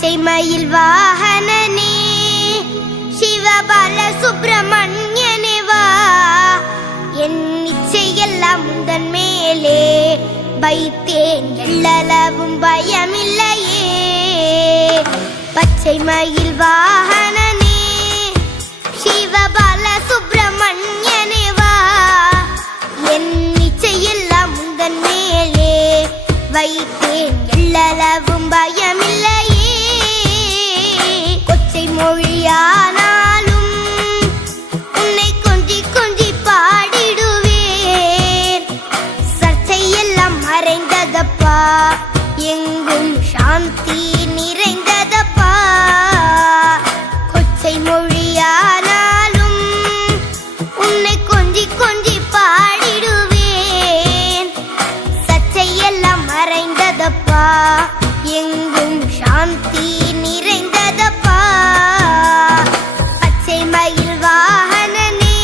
பச்சை மயில் வாகனனே சிவபால சுப்பிரமணியனே வா, என் இச்சையெல்லாம் உந்தன் மேலே வைத்தேன், எள்ளளவும் பயமில்லையே. பச்சை மயில் வாகனனே சிவபால சுப்பிரமணியனே வா, என் இச்சையெல்லாம் உந்தன் மேலே வைத்தேன், எள்ளளவும் பயமில்லையே. கொச்சை மொழியானாலும் உன்னை கொஞ்சி கொஞ்சி பாடிடுவேன், சர்ச்சையெல்லாம் மறைந்ததப்பா, எங்கும் சாந்தி நிறைந்ததப்பா. கொச்சை மொழியானாலும் உன்னை கொஞ்சி கொஞ்சி பாடிடுவேன், சர்ச்சையெல்லாம் மறைந்ததப்பா, எங்கும் சாந்தி நிறைந்ததப்பா. பச்சை மயில் வாகனனே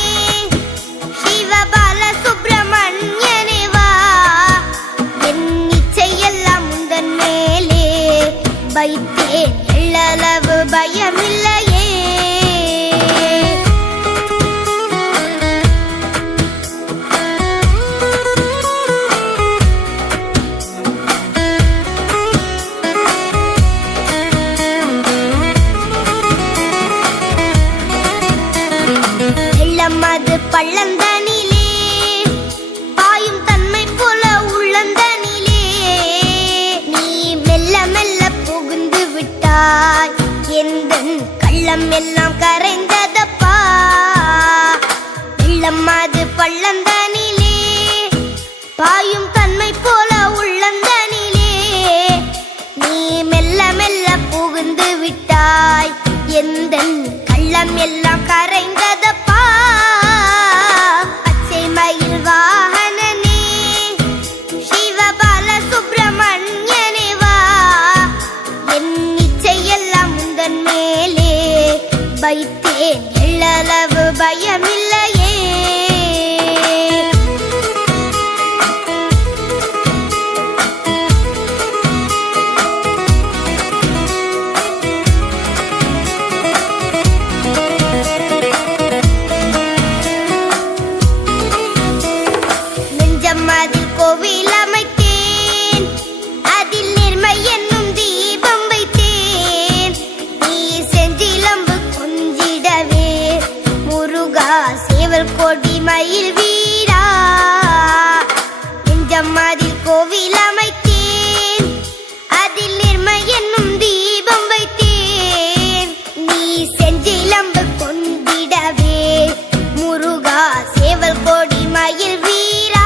சிவபால சுப்பிரமணியனே வா, என் இச்சையெல்லாம் உந்தன் மேலே வைத்தேன், எள்ளளவு பயமில்லையே. அது பள்ளந்தனிலே பாயும் தன்மை போல உள்ளந்தனிலே, நீ மெல்ல மெல்ல புகுந்து விட்டாய், எந்தன் கள்ளம் எல்லாம் கரைந்ததப்பா. வெள்ளம் அது பள்ளந்தனிலே பாயும் தன்மை போல உள்ளந்தனிலே, நீ மெல்ல மெல்ல புகுந்து விட்டாய், எந்தன் கள்ளம் எல்லாம் கரைந்ததப்பா. பச்சை மயில் வாகனனே சிவபால சுப்பிரமணியனே வா, என் இச்சையெல்லாம் உந்தன் மேலே வைத்தேன், எள்ளளவு பயமில்லையே. அதில் கோவில் அமைத்தேன், அதில் நிர்மை என்னும் தீபம் வைத்தேன், நீ செஞ்சிலம்பு கொஞ்சிடவே முருகா சேவல் கொடி மயில் வீரா. நெஞ்சம் அதில் கோவில் அமைத்தேன், அதில் நிர்மை என்னும் தீபம் வைத்தேன், நீ செஞ்சிலம்பு கொண்டிடவே முருகா சேவல் கொடி மயில் வீரா.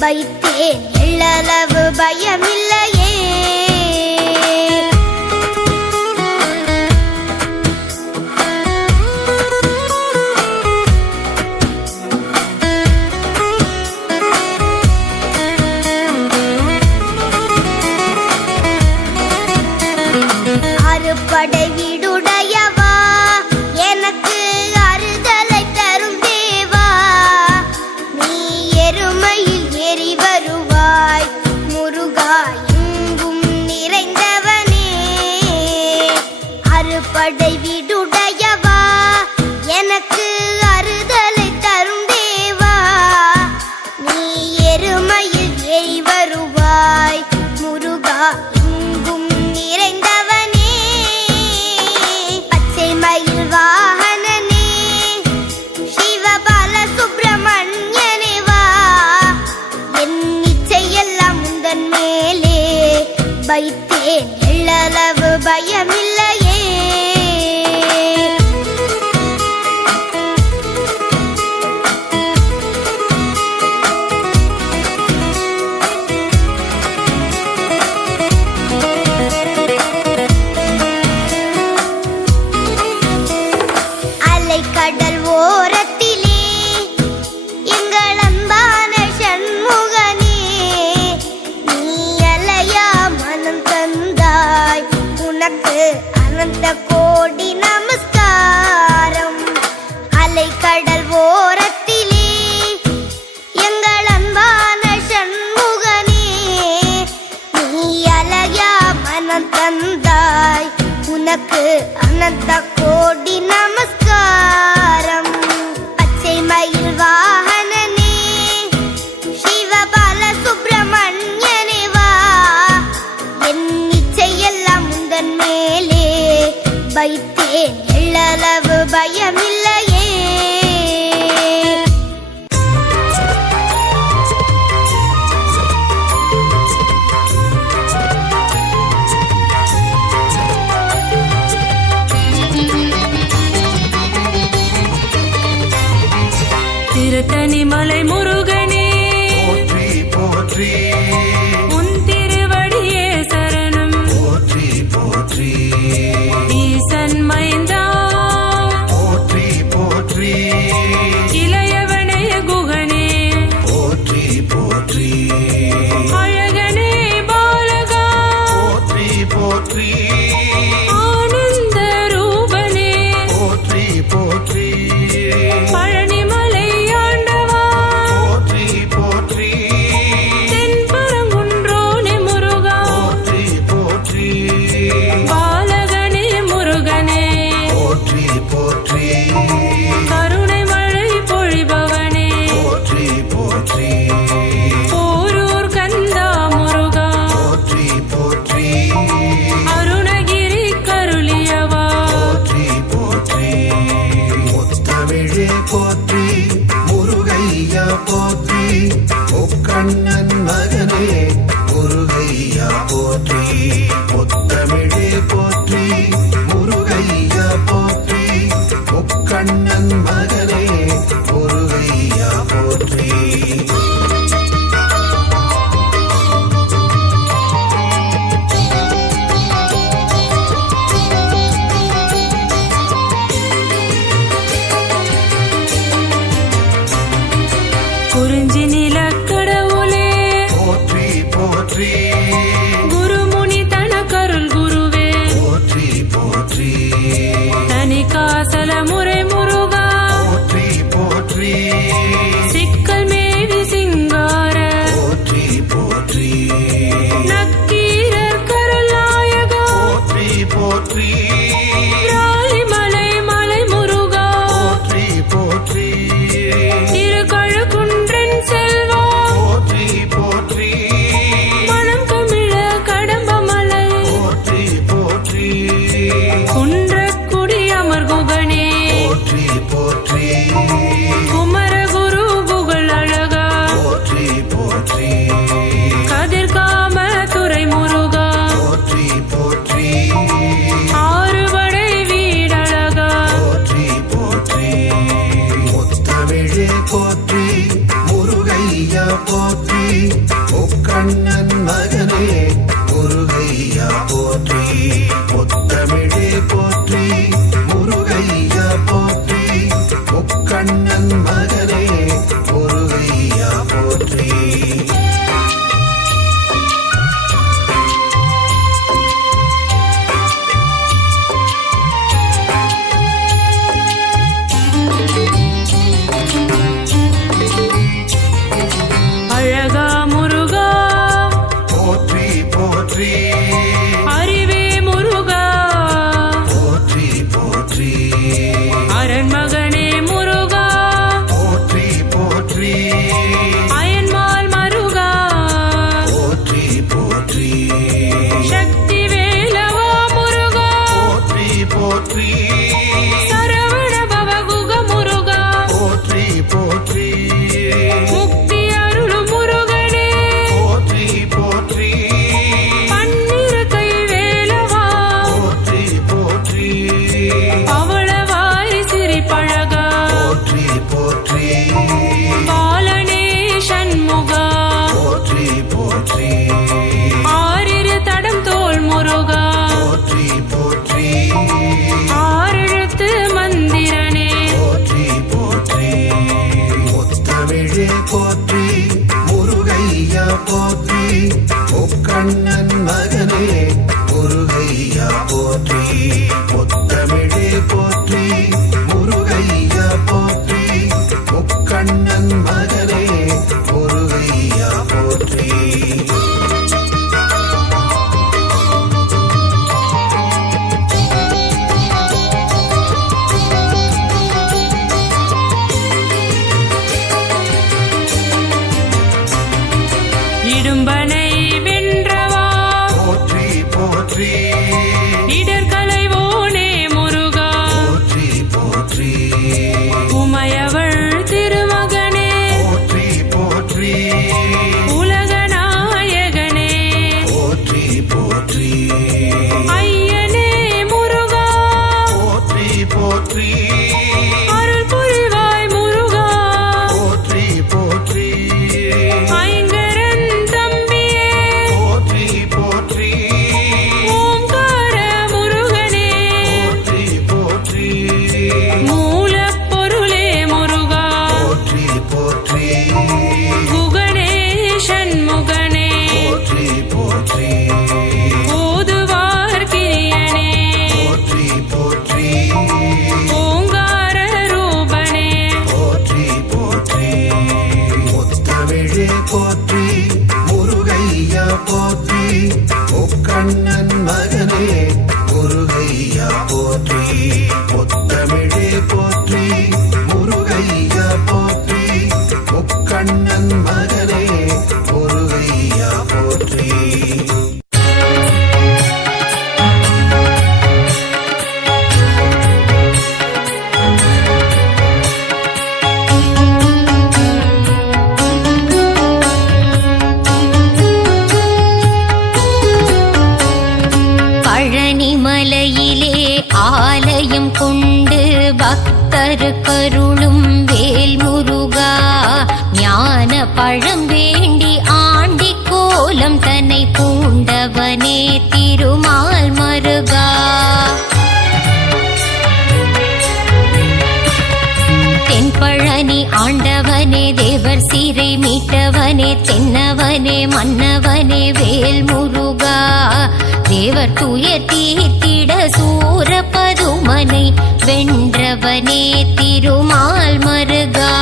வைத்தேன், எள்ளளவு பயமில்லையே. அறுபடை வீடுடையவா, எனக்கு அறுதலை தரும் தேவா, நீ எருமையில் ஏறி வருவாய் முருகா, எங்கும் நிறைந்தவனே. அறுபடை வீடுடையவா, எனக்கு அறுதலை தரும் தேவா, நீ எருமையில் ஏறி வருவாய் முருகா, எங்கும் நிறைந்தவனே. பச்சை மயில் வாகனனே சிவபால சுப்பிரமணியனே வா, என் இச்சையெல்லாம் உந்தன் மேலே வைத்தேன், எள்ளளவு பயமில்லையே. கடல் ஓரத்திலே எங்கள் அன்பான சண்முகனே, நீ அலையா மனம் தந்தாய், உனக்கு அனந்த கோடி நமஸ்கார். அனந்த கோடி நமஸ்காரம். பச்சை மயில் வாகனனே சிவபால சுப்பிரமணியனே வா, என் இச்சையெல்லாம் முந்தன் மேலே வைத்தேன், எள்ளளவு பயமில்லையே. திருத்தணி மலை முருகனே போற்றி போற்றி, உன் திருவடியே சரணம். போற்றி போற்றி, ஈசன் மைந்தா போற்றி போற்றி, இளையவனைய குகனே போற்றி போற்றி, அழகனே பாலகா போற்றி போற்றி, ஆனந்த ரூபனே போற்றி போற்றி, பழனிமலை ஆண்டவா போற்றி போற்றி, தென்பரங்குன்றோனே முருகா போற்றி போற்றி, பாலகனே முருகனே போற்றி போற்றி, கருணை மழை பொழிபவனே போற்றி போற்றி, போரூர் கந்தா முருகா போற்றி போற்றி, அருணகிரி கருளியவா போற்றி போற்றி, முத்தமிழே போற்றி, முருகையா போற்றி, முக்கண்ணன் மகனே முருகையா போற்றி, முத்தமிழே போற்றி, முருகையா போற்றி, முக்கண்ணன் மகனே முருகையா போற்றி. குறிஞ்சி நிலக்கடவுளே போற்றி போற்றி, குருமுனி தனக்கருள் குருவே போற்றி போற்றி, தனி காசல முறை முருகா போற்றி போற்றி, சிக்கல் மேவி சிங்கார போற்றி போற்றி, நக்கீரர் கருள் நாயகா போற்றி போற்றி, ராலிமலை மலை முருகா போற்றி போற்றி, திருக்கழுக்குன்றன் செல்வா போற்றி போற்றி, மனம் கமிழ கடம்பமலை போற்றி போற்றி, குன்றக்குடி அமர் குகனே போற்றி போற்றி, குமரகுரு புகழ் அழகா போற்றி போற்றி, கதிர்காம துறை முருகா போற்றி போற்றி, ஆறுபடை வீடழகா போற்றி போற்றி, முத்தமிழே போற்றி, முருகையா போற்றி, முக்கண்ணன் மகனே முருகையா போற்றி, முத்தமிழே போற்றி, முருகையா போற்றி, முக்கண்ணன் மகனே முருகையா போற்றி. அழகா முருகா போற்றி போற்றி, அறிவே முருகா போற்றி போற்றி, அரண்மகனே முருகா போற்றி போற்றி, அயன்மால் மருகா போற்றி போற்றி, சக்தி வேலவா முருகா போற்றி போற்றி, சரவண பவகுக முருகா போற்றி போற்றி, முக்தி அருளு முருகனே போற்றி போற்றி, பன்னிரு கை வேலவா போற்றி போற்றி, பவளவாய் சிரிப்பழகா போற்றி போற்றி, பாலனே சண்முகா போற்றி போற்றி, ஆறிரு தடம் தோள் முருகா போற்றி போற்றி, ஆறெழுத்து மந்திரனே போற்றி போற்றி, முத்தமிழே போற்றி, முருகையா போற்றி, முக்கண்ணன் மகனே முருகையா போற்றி, முத்தமிழே போற்றி, முருகையா போற்றி, முக்கண்ணன் மகனே முருகையா போற்றி. போற்றி அருள் புரிவாய் முருகா போற்றி போற்றி ஐங்கரன் தம்பியே போற்றி போற்றி ஓம்கார முருகனே போற்றி போற்றி மூலப்பொருளே முருகா போற்றி போற்றி குகனே சண்முகனே போற்றி போற்றி ஓதுவார் கிரியனே போற்றி போற்றி ஓங்கார ரூபனே போற்றி போற்றி முத்தமிழே போற்றி முருகையா போற்றி முக்கண்ணன் மகனே முருகையா போற்றி முத்தமிழே போற்றி முருகையா போற்றி முக்கண்ணன் மகனே முருகையா போற்றி பழனிமலையிலே ஆலயம் கொண்டு பக்தருக்கருளும் வேல் முருகா ஞான பழம் வேண்டி ஆண்டி கோலம் தன்னை பூண்டவனே திருமால் மருகா தென்பழனி ஆண்டவனே தேவர் சீரை மீட்டவனே தென்னவனே மன்னவனே வேல் முருகா தேவர் துயர் தீர்த்திட சூரபதுமனை வென்றவனே திருமால் மருகா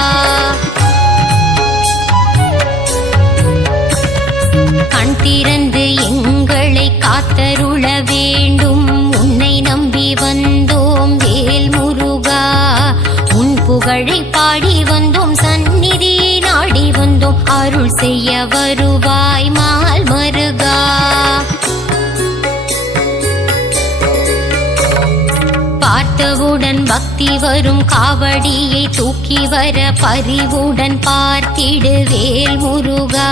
கண் திறந்து எங்களை காத்தருள வேண்டும் உன்னை நம்பி வந்தோம் வேல் முருகா உன் புகழை பாடி வந்தோம் சந்நிதி நாடி வந்தோம் அருள் செய்ய வருவாய் மால் மருகா பார்த்தவுடன் பக்தி வரும் காவடியை தூக்கி வர பரிவுடன் பார்த்திடு வேல் முருகா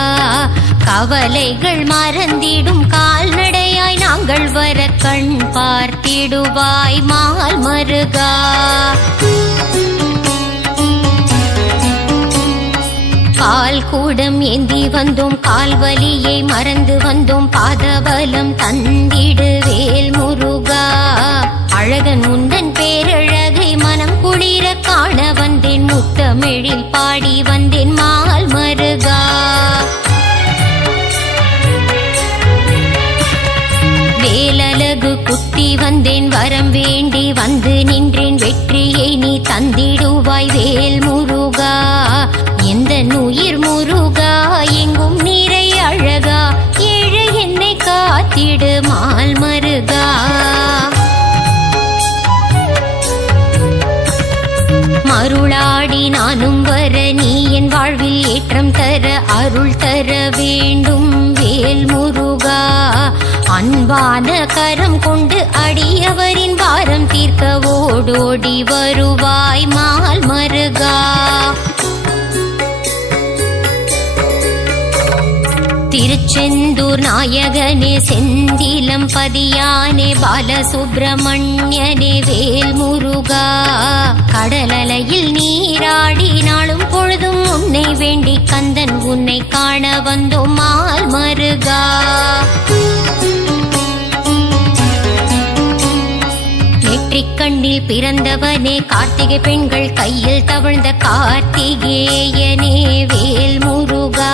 கவலைகள் மறந்திடும் கால்நடையாய் நாங்கள் வர கண் பார்த்திடுவாய் மால் மருகா பால் கூடம் ஏந்தி வந்தோம் கால்வலியை மறந்து வந்தோம் பாதபலம் தந்திடு வேல் முருகா அழகன் உந்தன் பேரழகை மனம் குளிர காண வந்தேன் முத்தமிழில் பாடி வந்தேன் மால் மருகா வேலழகு குத்தி வந்தேன் வரம் வேண்டி வந்து நின்றேன் வெற்றியை நீ தந்திடுவாய் வேல் முருகா எந்த உயிர் முருகா எங்கும் நீரை அழகா ஏழை என்னை காத்திடு மால் மருகா மருளாடி நானும் வர நீ என் வாழ்வில் ஏற்றம் தர அருள் தர வேண்டும் வேல் முருகா அன்பான கரம் கொண்டு அடியவரின் பாரம் தீர்க்க ஓடோடி வருவாய் மால் மருகா திருச்செந்தூர் நாயகனே செந்திலம் பதியானே பாலசுப்பிரமணியனே வேல் முருகா கடலலையில் நீராடி நாளும் பொழுதும் உன்னை வேண்டி கந்தன் உன்னை காண வந்தோம் மால் மருகா நெற்றிக் கண்ணில் பிறந்தவனே கார்த்திகை பெண்கள் கையில் தவழ்ந்த கார்த்திகேயனே வேல் முருகா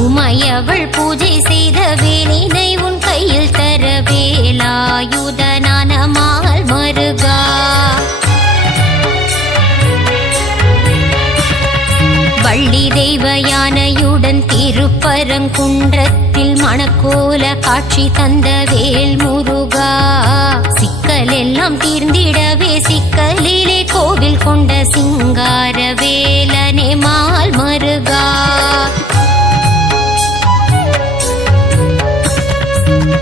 உமையவள் பூஜை செய்த வேலினை உன் கையில் தர வேலாயுதனான மால் மருகா வள்ளி தெய்வ யானையுடன் திருப்பரங்குன்றத்தில் மணக்கோல காட்சி தந்த வேல் முருகா சிக்கல் எல்லாம் தீர்ந்திடவே சிக்கலிலே கோவில் கொண்ட சிங்கார வேலனே மால் மருகா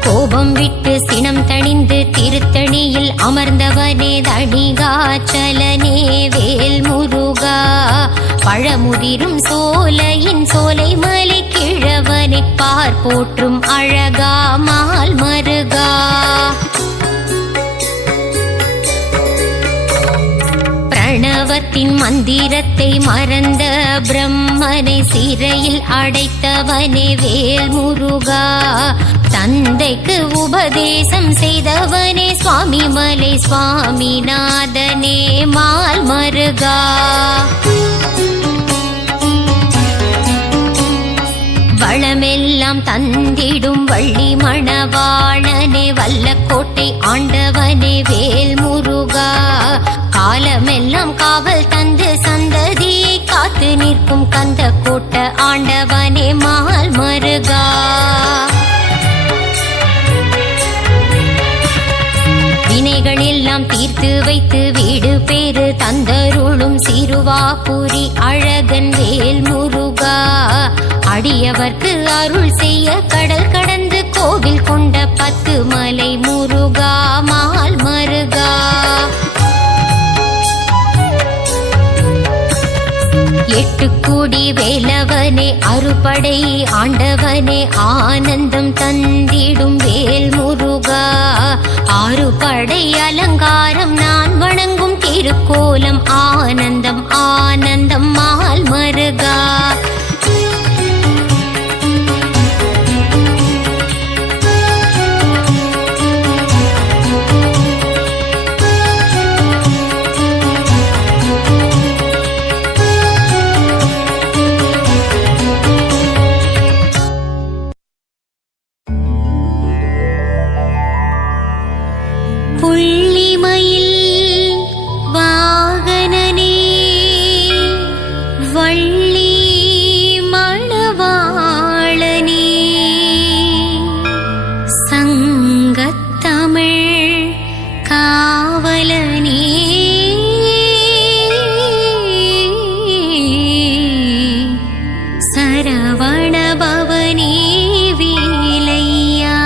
கோபம் விட்டு சினம் தணிந்து திருத்தணியில் அமர்ந்தவனே தணிகாச்சலனே வேல் முருகா பழமுதிரும் சோலையின் சோலை மலை கிழவனை பார் போற்றும் அழகா மால் மருகா பிரணவத்தின் மந்திரத்தை மறந்த பிரம்மனை சிறையில் அடைத்தவனே வேல் முருகா. தந்தைக்கு உபதேசம் செய்தவனே சுவாமி மலை சுவாமிநாதனே மால் மருகா. வளமெல்லாம் தந்திடும் வள்ளி மணவாளனே வல்லக்கோட்டை ஆண்டவனே வேல் முருகா. காலமெல்லாம் காவல் தந்து சந்ததியை காத்து நிற்கும் கந்த கோட்ட ஆண்டவனே மால் மருகா. வினைகள் எல்லாம் தீர்த்து வைத்து வீடு பேறு தந்தருளும் சிறுவாபுரி அழகன் வேல் முருகா. அடியவர்க்கு அருள் செய்ய கடல் கடந்து கோவில் கொண்ட 10 மலை முருகா மால் மருகா. எட்டுக்குடி வேலவனே அறுபடை ஆண்டவனே ஆனந்தம் தந்திடும் வேல் முருகா. 6 படை அலங்காரம் நான் வணங்கும் திருக்கோலம் ஆனந்தம் ஆனந்தம் மால் மருகா. புள்ளிமயில் வாகனனே வள்ளி மணவாளனே சங்கத்தமிழ் காவலனே சரவணபவனே வேலையா.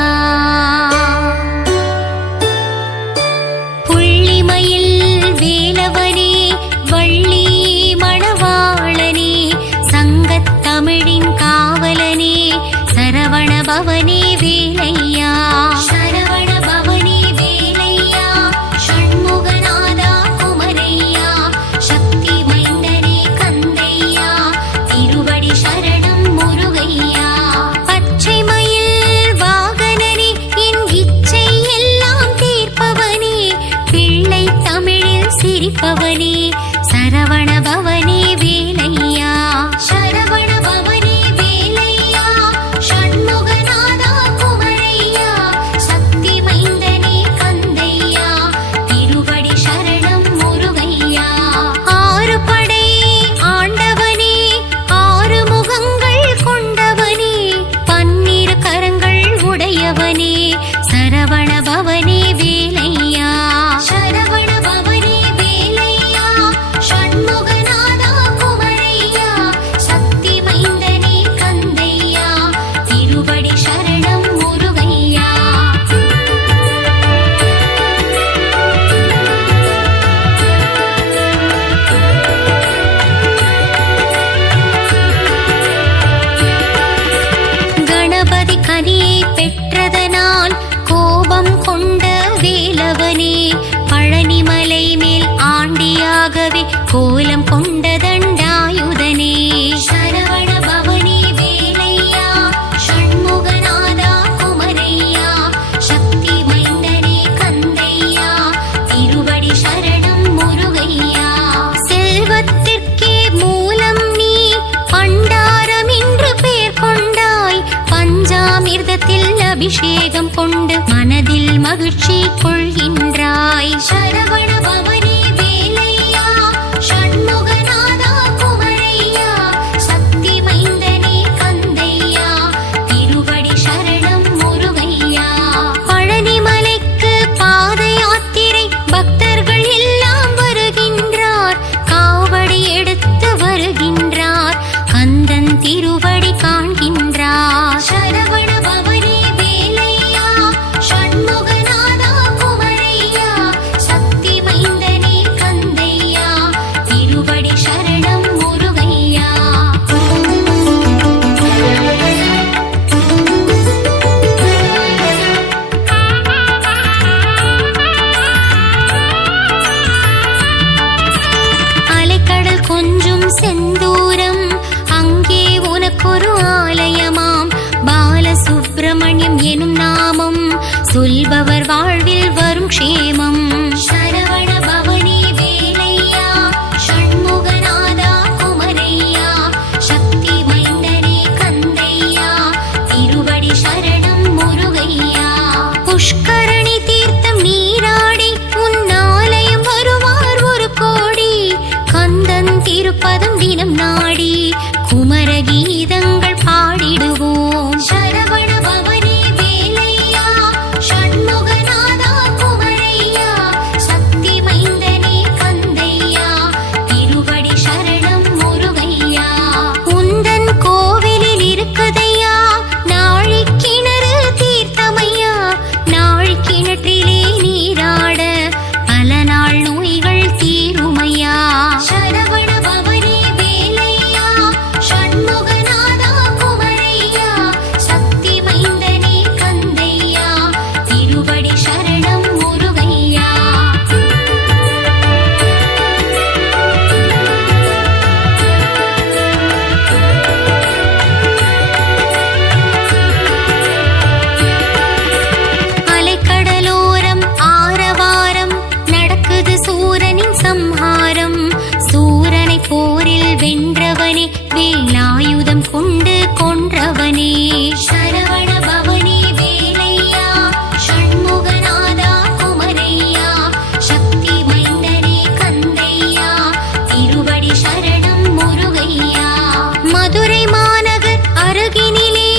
வேலவனே வள்ளி மணவாளனே சங்கத்தமிழின் காவலனே சரவணபவனே வேலையா. சரவணபவனே வேலையா ஷண்முகநாதா குமரையா சக்தி மைந்தனே கந்தையா திருவடி சரணம் முருகையா. பச்சை மயில் வாகனனே என் இச்சை எல்லாம் தீர்ப்பவனே பிள்ளை தமிழில் சிரிப்பவனே சரவணபவனே வேலையா. சரவணபவனே வேலையா ஷண்முகநாதா குமரையா சக்தி மைந்தனே கந்தையா திருவடி சரணம் முருகையா. 6 படை ஆண்டவனே 6 முகங்கள் கொண்டவனே 12 கரங்கள் உடையவனே சரவணபவனே வேலையா. சரவணபவனே வேலையா ஷண்முகநாதா குமரையா சக்தி மைந்தனே கந்தையா திருவடி சரணம் முருகையா. கணபதி கனியை பெற்றதனால் கோபம் கொண்ட வேலவனே பழனிமலை மேல் ஆண்டியாகவே கோலம் கொண்ட தண்டாயுதனே சரவணபவனே வேலையா ஷண்முகநாதா குமரையா சக்தி மைந்தனே கந்தையா திருவடி சரணம் முருகையா. செல்வத்திற்கே மூலம் நீ பண்டாரம் என்று பெயர் கொண்டாய் பஞ்சாமிர்தத்தில் அபிஷேகம் கொண்டு மனதில் மகிழ்ச்சி கொள்கின்றாய். சரவணபவனே வேலையா ஷண்முகநாதா குமரையா சக்தி மைந்தனே கந்தையா திருவடி சரணம் முருகையா. பழனிமலைக்கு பாத யாத்திரை பக்தர்கள் எல்லாம் வருகின்றார் காவடி எடுத்து வருகின்றார் கந்தன் திருவடி காண்கின்றார். சரவணபவனே வேலையா ஷண்முகநாதா குமரையா சக்தி நமக்கொரு ஆலயமாம் பாலசுப்பிரமணியம் எனும் நாமம் சொல்பவர் வாழ்வில் வரும் க்ஷேமம். சரவண பவனி வேலையா ஷண்முகநாதா குமரையா சக்தி மைந்தனே கந்தையா திருவடி சரணம் முருகையா. புஷ்கரணி தீர்த்தம் நீராடி உன்னாலயம் வருவார் ஒரு கோடி கந்தன் திருப்பதம் தினம் நாடி குமர கீதங்கள் பாடிடுவோம். சரவண பவனி வேலையா ஷண்முகநாதா குமரையா சக்தி மைந்தனே கந்தையா திருவடி சரணம் முருகையா. உந்தன் கோவிலில் இருக்குதையா நாழிக்கிணறு தீர்த்தமையா நாழிக்கிணற்றிலே நீராட பல நாள் நோய்கள் தீருமையா. சரவண பவனி வேலையா ஷண்முகநாதா குமரையா சக்தி மைந்தனே கந்தையா திருவடி சரணம் முருகையா. அலைக்கடலோரம் ஆரவாரம் நடக்குது சூரனின் சம்ஹாரம். சூரனை போரில் வென்றவனே வேலாயுதம் கொண்டு கொன்றவனே. சரவண பவனி வேலையா ஷண்முகநாதா குமரையா சக்தி மைந்தனே கந்தையா திருவடி சரணம் முருகையா. மதுரை மாநகர் அருகினிலே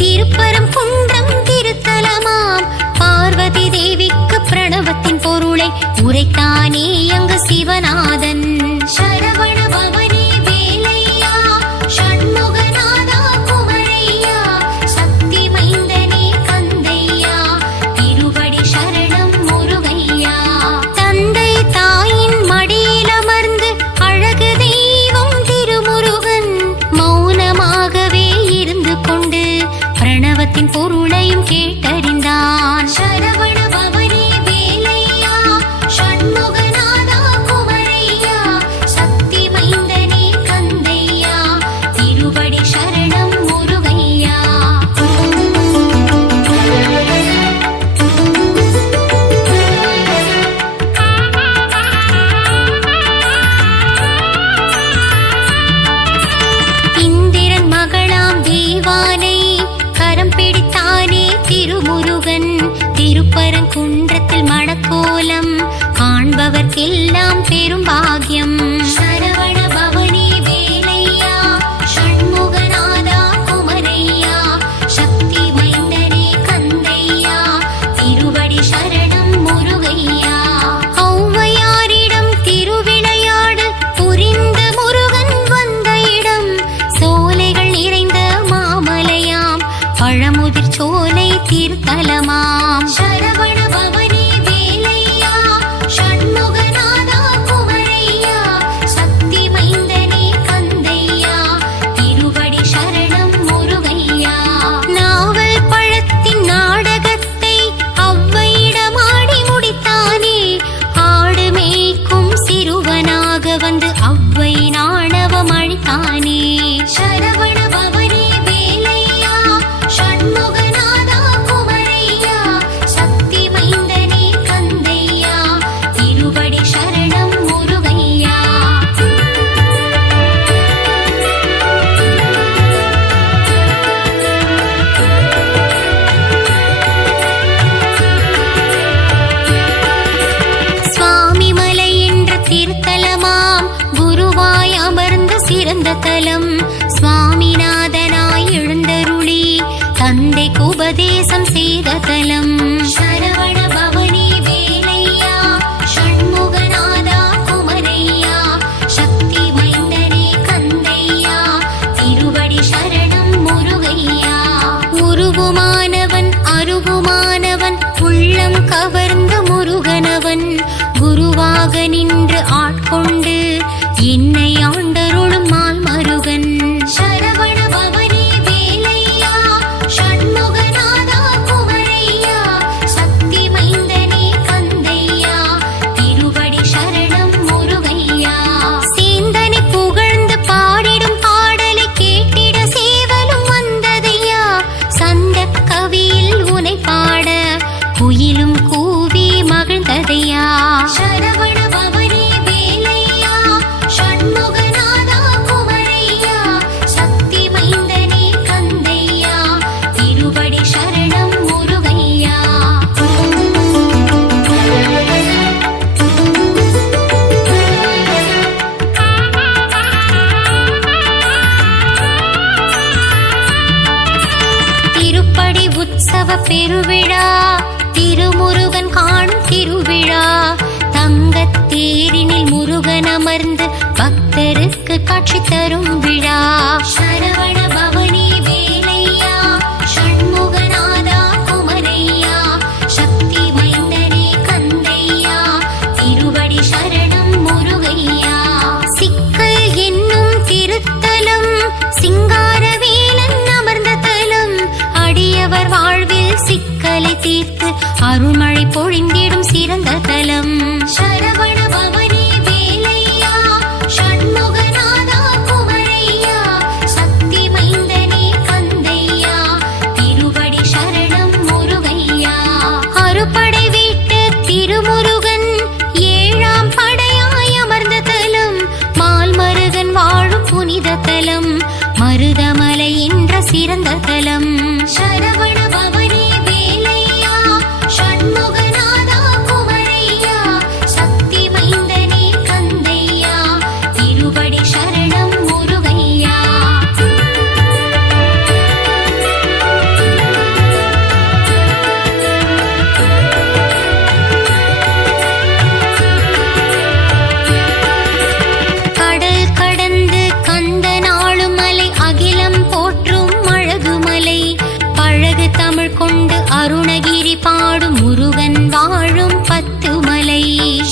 திருப்பரம் குன்றம் திருத்தலமாம் பார்வதி தேவிக்கு பிரணவத்தின் பொருளை உரைத்தானே அங்கு சிவநாதன். சரவண பவனி வேலையா ஷண்முகநாதா குமரையா சக்தி மைந்தனே கந்தையா திருவடி சரணம் முருகையா. தந்தை தாயின் மடியில் அமர்ந்து அழகு தெய்வம் திருமுருகன் மௌனமாகவே இருந்து கொண்டு பிரணவத்தின் பொருளையும் கேட்டறிந்தான். சரவண பவனி வேலையா ஷண்முகநாதா குமரையா சக்தி மைந்தனே கந்தையா திருவடி சரணம் முருகையா. இந்திரன் மகளாம் தேவானை கரம் பிடித்தானே திருமுருகன். திருப்பரங்குன்றத்தில் மணக்கோலம் காண்பவர்க்கெல்லாம் பெரும் பாக்கியம். சரவண பவனி வேலையா ஷண்முகநாதா குமரையா சக்தி மைந்தனே கந்தையா திருவடி சரணம் முருகையா. ஔவையாரிடம் திருவிளையாடு புரிந்த முருகன் வந்த இடம் சோலைகள் நிறைந்த மாமலையாம் பழமுதிர் சோலை தீர்த்தலமாம். சரவண பவனி வேலையா ஷண்முகநாதா குமரையா சக்தி மைந்தனே கந்தையா திருவடி சரணம் முருகையா. நாவல் பழத்தின் நாடகத்தை ஔவையிடமாடி முடித்தானே ஆடு மேய்க்கும் சிறுவனாக வந்து ஔவை நாணவம் அழித்தானே. சரவண பவனி வேலையா ஷண்முகநாதா குமரையா சக்தி மைந்தனே கந்தையா திருவடி சரணம் முருகையா. சுவாமிமலை என்ற திருத்தலமாம் குருவாய் அமர்ந்த சிறந்த தலம். சுவாமிநாதனாய் எழுந்தருளி தந்தைக்கு உபதேசம் செய்த தலம். சரவண பவனி வேலையா ஷண்முகநாதா குமரையா சக்தி மைந்தனே கந்தையா திருவடி சரணம் முருகையா. உருவுமானவன் அருவுமானவன் உள்ளம் கவர்ந்த முருகனவன் குருவாக நின்று ஆட்கொண்டு என்னை ஆண்டருளும் மால் மருகன். சரவண பவனி வேலையா ஷண்முகநாதா குமரையா சக்தி மைந்தனே கந்தையா திருவடி சரணம் முருகையா. சேந்தனை புகழ்ந்து பாடிடும் பாடலை கேட்டிட சேவ பக்தருக்கு காட்சி தரும் விழா. சரவண பவனி வேலையா, ஷண்முகநாதா குமரையா, சக்தி மைந்தனே கந்தையா, திருவடி சரணம் முருகையா. சிக்கல் என்னும் திருத்தலம் சிங்காரவேலன் அமர்ந்த தலம், அடியவர் வாழ்வில் சிக்கலை தீர்த்து அருள்மழை பொழிந்திடும் சிறந்த தலம். சரவண பவனி வேலையா, ஷண்முகநாதா குமரையா, சக்தி மைந்தனே கந்தையா, திருவடி சரணம் முருகையா. அறுபடை வீட்டு திருமுருகன் ஏழாம் படையாய் அமர்ந்த தலம், மால்மருகன் வாழும் புனித தலம், மருதமலை என்ற சிறந்த தலம். சரவண பவனி வேலையா, ஷண்முகநாதா குமரையா, சக்தி மைந்தனே கந்தையா, திருவடி சரணம் முருகையா. கடல் கடந்து கந்தனாளும் மலை, அகிலம் போற்றும் அழகுமலை, பழகு தமிழ் கொண்டு அருணகிரி பாடும் முருகன் வாழும் பத்துமலை.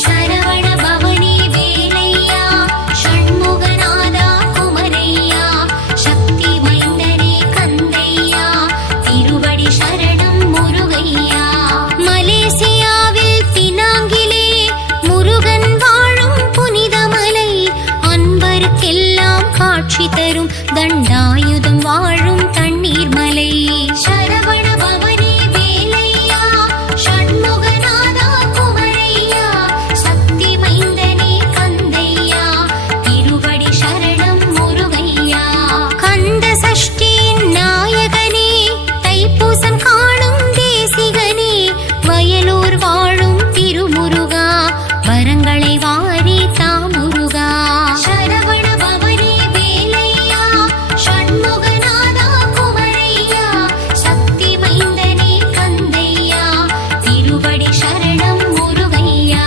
சரவண பவனி வேலையா, ஷண்முகநாதா குமரையா, சக்தி மைந்தனே கந்தையா, திருவடி சரணம் முருகையா. மலேசியாவில் பினாங்கிலே முருகன் வாழும் புனிதமலை, அன்பருக்கெல்லாம் காட்சி தரும் தண்டாயுதம் வாழும் தண்ணீர் மலை. சரவண பவனி வேலையா, ஷண்முகநாதா குமரையா, சக்தி மைந்தனே கந்தையா, திருவடி சரணம் முருகையா. கந்த சஷ்டியின் நாயகனே, தைப்பூசம் காணும் தேசிகனே, வயலூர் வாழும் திருமுருகா, வரங்களை வாரி தாமுருகா. சரவண பவனி வேலையா, ஷண்முகநாதா குமரையா, சக்தி மைந்தனே கந்தையா, திருவடி சரணம் முருகையா.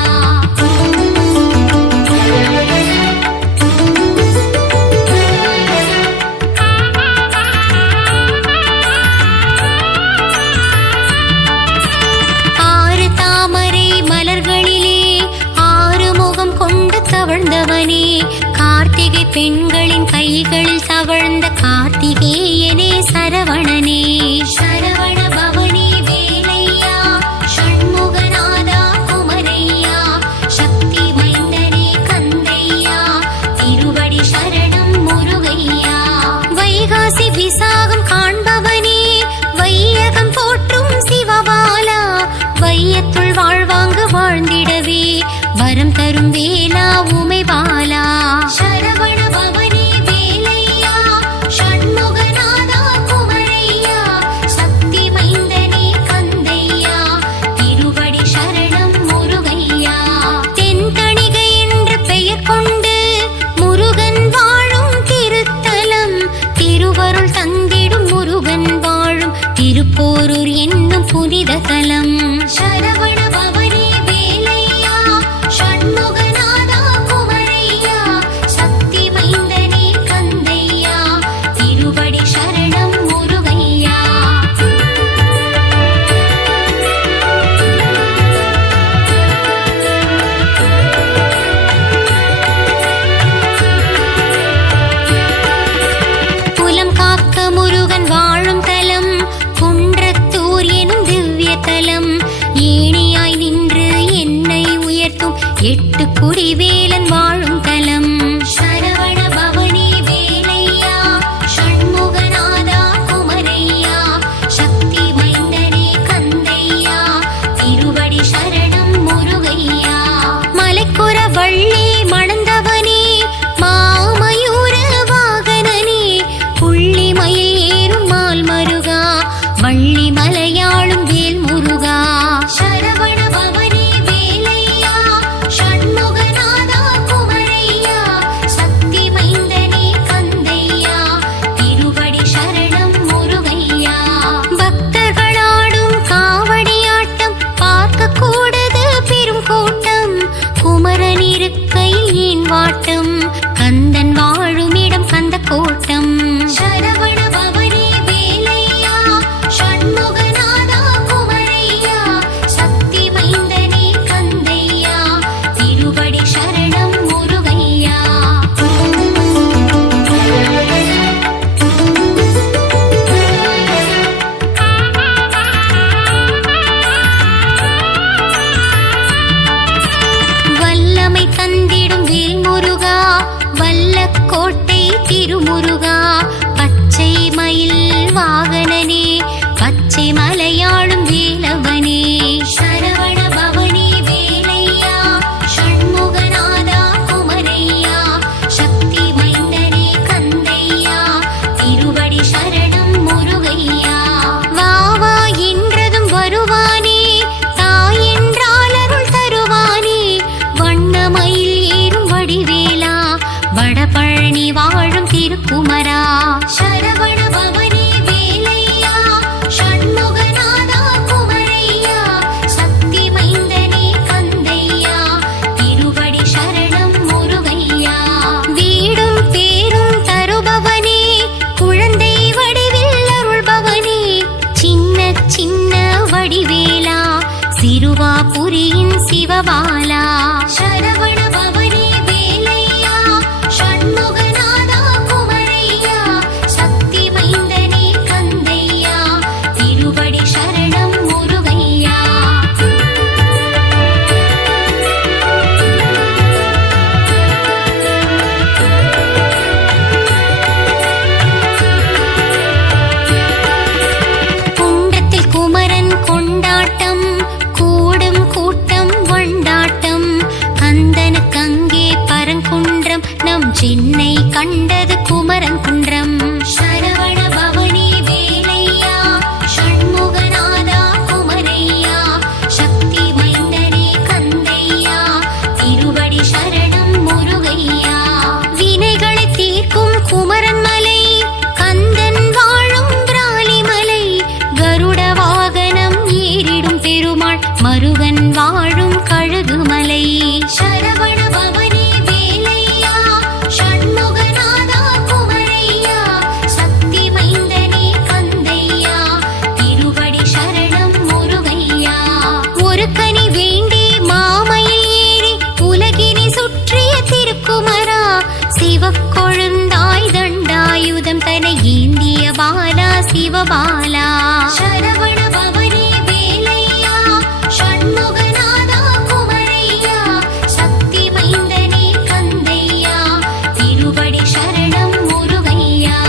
ஆறு தாமரை மலர்களிலே ஆறு முகம் கொண்டு தவழ்ந்தவனே, கார்த்திகை பெண்களின் கைகளில் தவழ்ந்த கார்த்திகேயனே சரவணனே. சரவண பவனி வேலையா, ஷண்முகநாதா குமரையா, சக்தி மைந்தனே கந்தையா, திருவடி சரணம் முருகையா. வைகாசி விசாகம் காண்பவனே, வையகம் போற்றும் சிவபாலா, வையத்துள் வாழ்வாங்கு வாழ்ந்திடவே வரம் தரும் வேலா உமைபாலா. சரவண பவனி வேலையா, ஷண்முகநாதா குமரையா, சக்தி மைந்தனே கந்தையா, திருவடி சரணம் முருகையா. தென்தணிகை என்று பெயர் கொண்டு முருகன் வாழும் திருத்தலம், திருவருள் தந்திடும் முருகன் வாழும் திருப்போரூர் என்னும் புனித தலம். சரவண பவனி வேலையா, ஷண்முகநாதா குமரையா, சக்தி மைந்தனே கந்தையா, திருவடி சரணம் முருகையா. புலம் காக்க முருகன் வாழும் தலம், குன்றத்தூர் எனும் திவ்ய தலம், ஏணியாய் நின்று என்னை உயர்த்தும் எட்டு குடிவேலன் வாழும் தலம். சரவண பவனி வேலையா, ஷண்முகநாதா குமரையா, சக்தி மைந்தனே கந்தையா, திருவடி சரணம் முருகையா. மலைக்குற வள்ளி மணந்தவனே, மாமயூர வாகனனே, புள்ளி மயில் ஏறும் மால் மருகா, வள்ளி மலையாளும் வேல் முருகா. சரவண பவனி வேலையா, ஷண்முகநாதா குமரையா, சக்தி மைந்தனே கந்தையா, திருவடி சரணம் முருகையா. பக்தர்களாடும் காவடியாட்டம் பார்க்க கூடது பெரும் கூட்டம், குமரன் இருக்கையில் ஏன் வாட்டம், திருமுருகா பச்சை மயில் வாகனனே பச்சை மலையாளும் வேலவனே சரவண பவனி வேலையா ஷண்முகநாதா குமரையா சக்தி மைந்தனே கந்தையா திருவடி சரணம் முருகையா வா வா என்றதும் வருவானே தாய் என்றால் அருள் தருவானே வண்ணமயில் ஏறும் வடிவேலா வடபழனி வாழும் திருக்குமரா சரவண பவனி வேலையா ஷண்முகநாதா குமரையா சக்தி மைந்தனே கந்தையா திருவடி சரணம் முருகையா வீடும் பேரும் தருபவனே குழந்தை வடிவில் அருள்பவனே சின்ன சின்ன வடிவேலா சிறுவாபுரியின் சிவபாலா சரவண பவனி வேலையா ஷண்முகநாதா குமரையா சக்தி மைந்தனே கந்தையா திருவடி சரணம் முருகையா குன்றத்தில் குமரன் கொண்டாட்டம் கூடும் கூட்டம் வண்டாட்டம் கந்தனுக்கங்கே பரங்குன்றம் நம் சென்னை கண்டது குமரன் குன்றம் சரவண பவனி வேலையா ஷண்முகநாதா குமரையா சக்தி மைந்தனே கந்தையா திருவடி சரணம் முருகையா வினைகளை தீர்க்கும் குமரன் மலை கந்தன் வாழும் பிராலிமலை கருட வாகனம் ஏறிடும் பெருமாள் மருகன் வாழும் கழுகுமலை சரவண பவனி வேலையா ஷண்முகநாதா குமரையா சக்தி மைந்தனே கந்தையா திருவடி சரணம் முருகையா ஒரு கனி வேண்டி மாமையில் ஏறி உலகினை சுற்றிய திருக்குமரா சிவக்கொழுந்தாய் தண்டாயுதம் தனை ஏந்திய பாலா சிவபாலா சரவண பவனி வேலையா ஷண்முகநாதா குமரையா சக்தி மைந்தனே கந்தையா திருவடி சரணம் முருகையா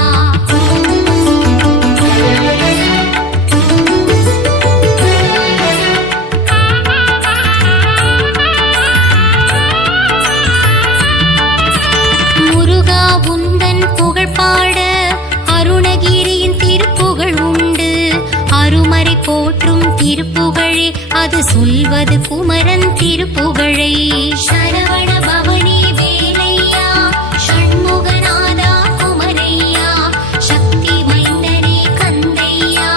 முருகா உந்தன் புகழ் பாட அருணகிரியின் திருப்புகழ் உண்டு அருமறை போற்றும் திருப்புகழே அது சொல்வது குமரன் திருப்புகழை சரவண பவனி வேலையா ஷண்முகநாதா குமரையா சக்தி மைந்தனே கந்தையா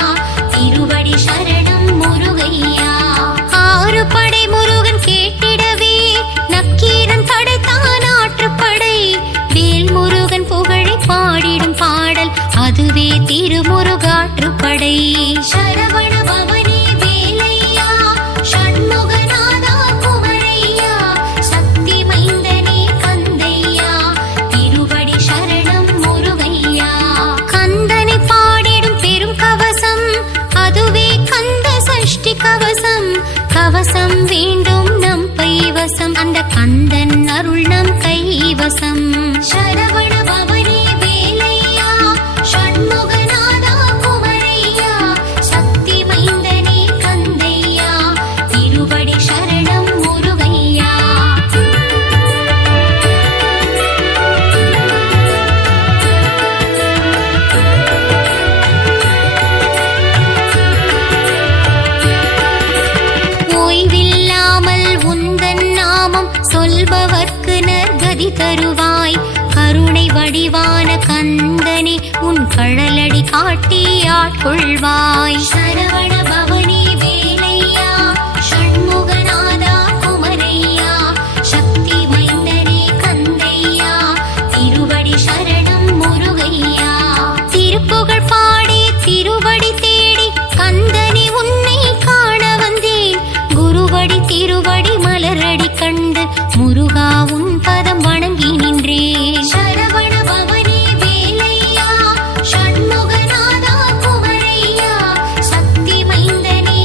திருவடி சரணம் முருகையா ஆறு படை முருகன் கேட்டிடவே நக்கீரன் படைத்தான் ஆற்றுப்படை வேல் முருகன் புகழை பாடிடும் பாடல் அதுவே திருமுருகாற்றுப்படை சரவண பவனி வேலையா ஷண்முகநாதா குமரையா சக்தி மைந்தனே கந்தையா திருவடி சரணம் முருகையா கந்தனை பாடிடும் பெரும் கவசம் அதுவே கந்த சஷ்டி கவசம் கவசம் வேண்டும் நம் பைவசம் அந்த கந்தன் அருள் நம் கைவசம் சரவண பவனி வேலையா ஷண்முகநாதா குமரையா சக்தி மைந்தனே கந்தையா திருவடி சரணம் முருகையா ஓய்வில்லாமல் உந்தன் நாமம் சொல்பவர்க்கு நற்கதி தருவாய் கருணை வடிவான கந்தனே உன் கழலடி காட்டி ஆட்கொள்வாய் சரவண பவனி வேலையா ஷண்முகநாதா குமரையா சக்தி மைந்தனே கந்தையா திருவடி சரணம் முருகையா திருப்புகழ் பாடி திருவடி தேடி கந்தனே உன்னை காண வந்தேன் குருவடி திருவடி மலரடி கண்டு முருகா உன் பதம் வணங்கி நின்றேன் சரவண பவனி வேலையா ஷண்முகநாதா குமரையா சக்தி மைந்தனே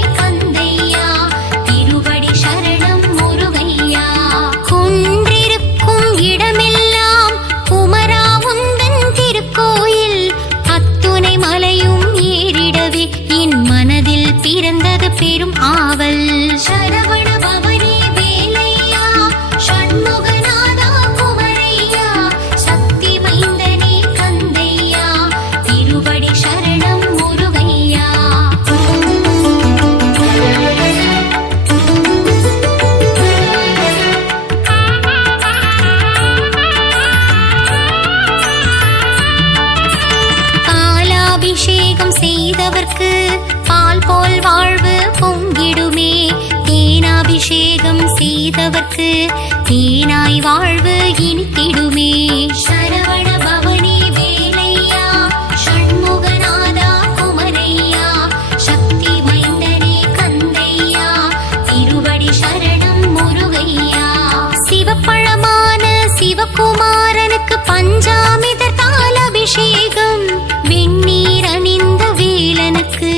செய்தவர்க்கு தேனாய் வாழ்வு இனித்திடுமே. சரவண பவனி வேலையா ஷண்முகநாதா குமரையா சக்தி மைந்தனே கந்தையா திருவடி சரணம் முருகையா. சிவப்பழமான சிவகுமாரனுக்கு பஞ்சாமிர்தத்தால் அபிஷேகம். வெந்நீர் அணிந்த வேலனுக்கு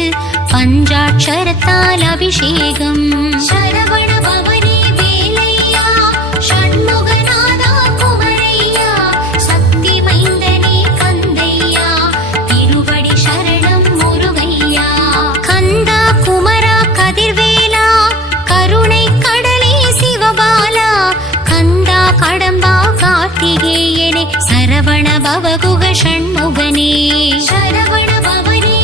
பஞ்சாட்சரத்தால் அபிஷேகம். சரவண பவனி வேலையா ஷண்முகநாதா குமரையா சக்தி மைந்தனே கந்தையா திருவடி சரணம் முருகையா. கந்தா குமரா கதிர்வேலா கருணை கடலே சிவபாலா கந்தா கடம்பா கார்த்திகேயனே சரவண பவகுக ஷண்முகனே. சரவண பவனி